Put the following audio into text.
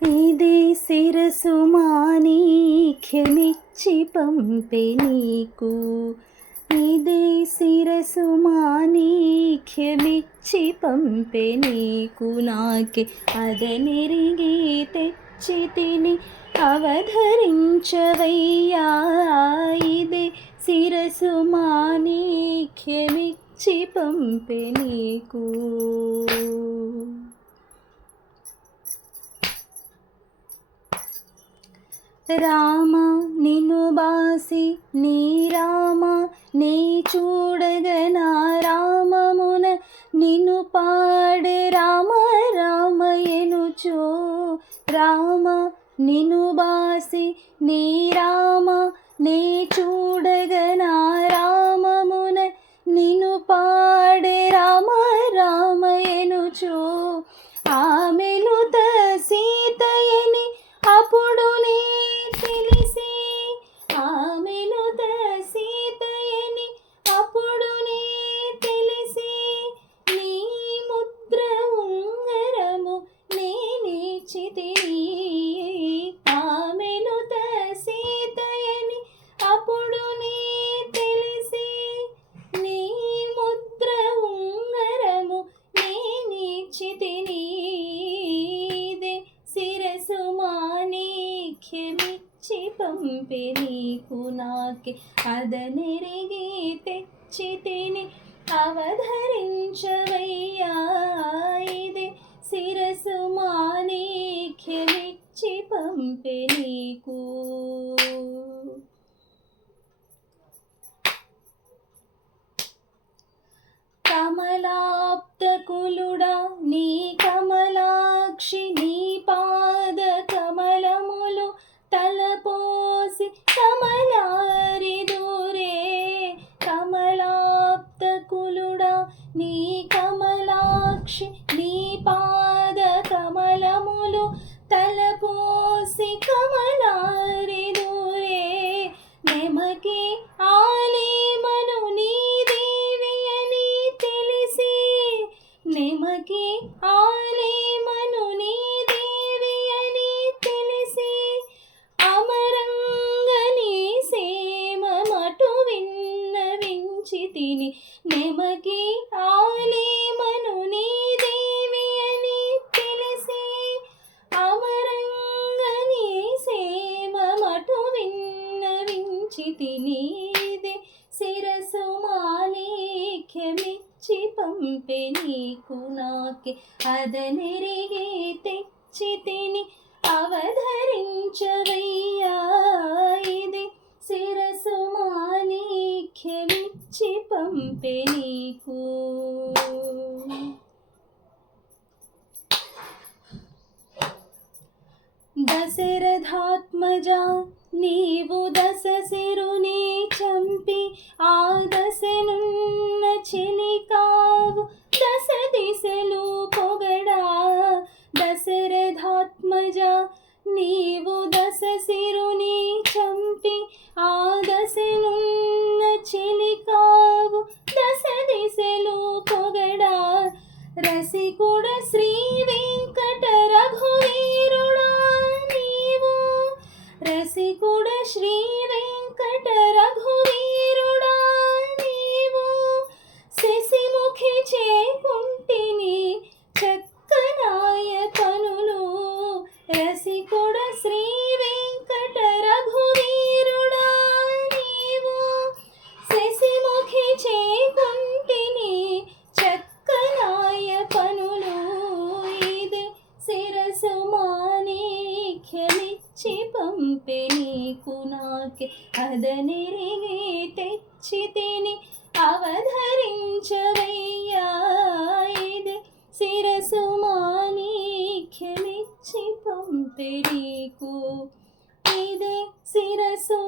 ఇదే శిరసు మాణిక్యమిచ్చి పంపె నీకు, ఇదే శిరసు మాణిక్యమిచ్చి పంపె నీకు, నాకే అదనెరిగి తెచ్చి తిని అవధరించవయ్యా. ఇదే శిరసు మాణిక్యమిచ్చి పంపె నీకు. రామ నిన్ను బాసి నీ రామ నే చూడగన రామమున నిన్ను పాడే రామ రామ ఎనుచో. రామ నిన్ను బాసి నీ రామ నే చూడగన రామమున నిన్ను పాడే రామ రామ ఎనుచో. ఆమెలుత సీతయని అప్పుడు నే తెలిసి, ఆమెలుత సీతయని అప్పుడు నే తెలిసి, నీ ముద్ర ఉంగరము నేనిచ్చితిని. ఆమెలుత సీతయని అప్పుడు నే తెలిసి, నీ ముద్ర ఉంగరము నేనిచ్చితిని. శిరసు మాణిక్యమిచ్చి పంపె నీకు, నాకే అదనెరిగి తెచ్చి తిని అవధరించవయ్యా. ఇదే శిరసు మాణిక్యమిచ్చి పంపె నీకు. కమలాప్తకులుడా నీ కమలాక్షి నీ పాద కమలములు తలపోసి కమలారి దూరే. కమలాప్తకులుడా నీ కమలాక్షి నీ పాద కమలములు తలపోసి కమలారి దూరే. నెమకి ఆలేమను నీ నెమకి ఆలేమను నీ దేవి అని తెలిసి, అమరంగని సేమమటు విన్నవించి తిని. నెమకి ఆలేమను నీ దేవి అని తెలిసి, అమరంగని సేమమటు విన్నవించి తిని. శిరసు మాణిక్యమిచ్చి పంపె నీకు, నాకే అదనెరిగి తెచ్చి తిని అవధరించవయ్యా. ఇదే శిరసు మాణిక్యమిచ్చి పంపె నీకు. దశరథాత్మజా నీవు దశశిరుని చంపి ఆ దశనున్న చెలికావు దశ దిశలు పొగడా. దశరథాత్మజా నీవు దశశిరుని చంపి ఆ దశనున్న చెలికావు దశ దిశలు పొగడా. రసికుడ శ్రీ వెంకట రఘువీరుడా నీవు, రసికుడ శ్రీ వెంకట రఘువీరుడా నీవు, శశిముఖి చేకుంటిని చక్కనాయ కనులు. రసికుడ శ్రీ వెంకట రఘువీరుడా నీవు, శశిముఖి చేకుంటిని చక్కనాయ కనులు. ఇదే శిరసు మాణిక్యమిచ్చి పంపె నీకు, నాకే అదనెరిగి తెచ్చి తిని అవధరించవయ్యా. ఇదే శిరసు మాణిక్యమిచ్చి పంపె నీకు, ఇదే శిరసు